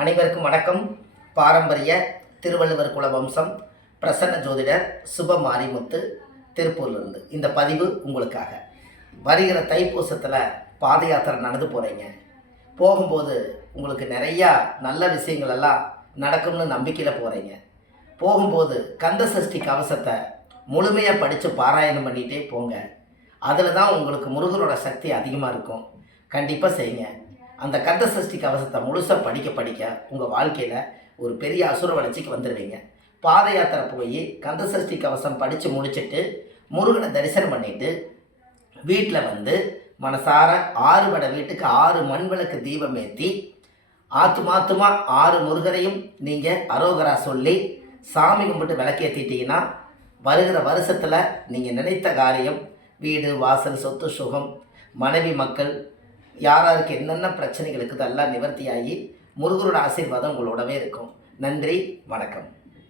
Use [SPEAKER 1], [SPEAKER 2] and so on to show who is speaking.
[SPEAKER 1] அனைவருக்கும் வணக்கம். பாரம்பரிய திருவள்ளுவர் குல வம்சம் பிரசன்ன ஜோதிடர் சுப மாரிமுத்து திருப்பூர்லேருந்து. இந்த பதிவு உங்களுக்காக. வருகிற தைப்பூசத்தில் பாத யாத்திரை நடந்து போகிறீங்க போகும்போது உங்களுக்கு நிறையா நல்ல விஷயங்கள் எல்லாம் நடக்கும்னு நம்பிக்கையில் போகிறீங்க போகும்போது கந்த சஷ்டி கவசத்தை முழுமையாக படித்து பாராயணம் பண்ணிகிட்டே போங்க. அதில் தான் உங்களுக்கு முருகனோட சக்தி அதிகமாக இருக்கும். கண்டிப்பாக செய்யுங்க. அந்த கந்த சஷ்டி கவசத்தை முழுசாக படிக்க படிக்க உங்கள் வாழ்க்கையில் ஒரு பெரிய அசுர வளர்ச்சிக்கு வந்துடுவீங்க பாத யாத்திரை போய் கந்த சஷ்டி கவசம் படித்து முடிச்சுட்டு முருகனை தரிசனம் பண்ணிவிட்டு வீட்டில் வந்து மனசார ஆறு வட வீட்டுக்கு ஆறு மண் விளக்கு தீபம் ஏற்றி ஆத்து மாற்றுமா ஆறு முருகரையும் நீங்கள் அரோகரா சொல்லி சாமி கும்பிட்டு விளக்கேற்றிட்டீங்கன்னா வருகிற வருஷத்தில் நீங்கள் நினைத்த காரியம் வீடு வாசல் சொத்து சுகம் மனைவி மக்கள் யாராருக்கு என்னென்ன பிரச்சனைகள் இருக்குதோ எல்லாம் நிவர்த்தியாகி முருகரோட ஆசீர்வாதம் உங்களோடவே இருக்கும். நன்றி வணக்கம்.